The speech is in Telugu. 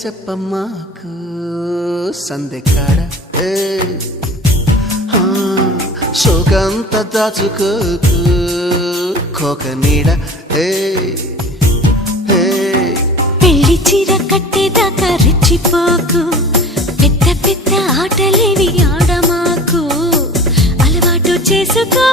చెప్పమ్మాకు సందె కాడ సోకంత దాచుకోకు కోక నీడ పెళ్లి చీర కట్టేదాకా రెచ్చిపోకు పెద్ద పెద్ద ఆటలేవి ఆడమాకు అలవాటు చేసుకో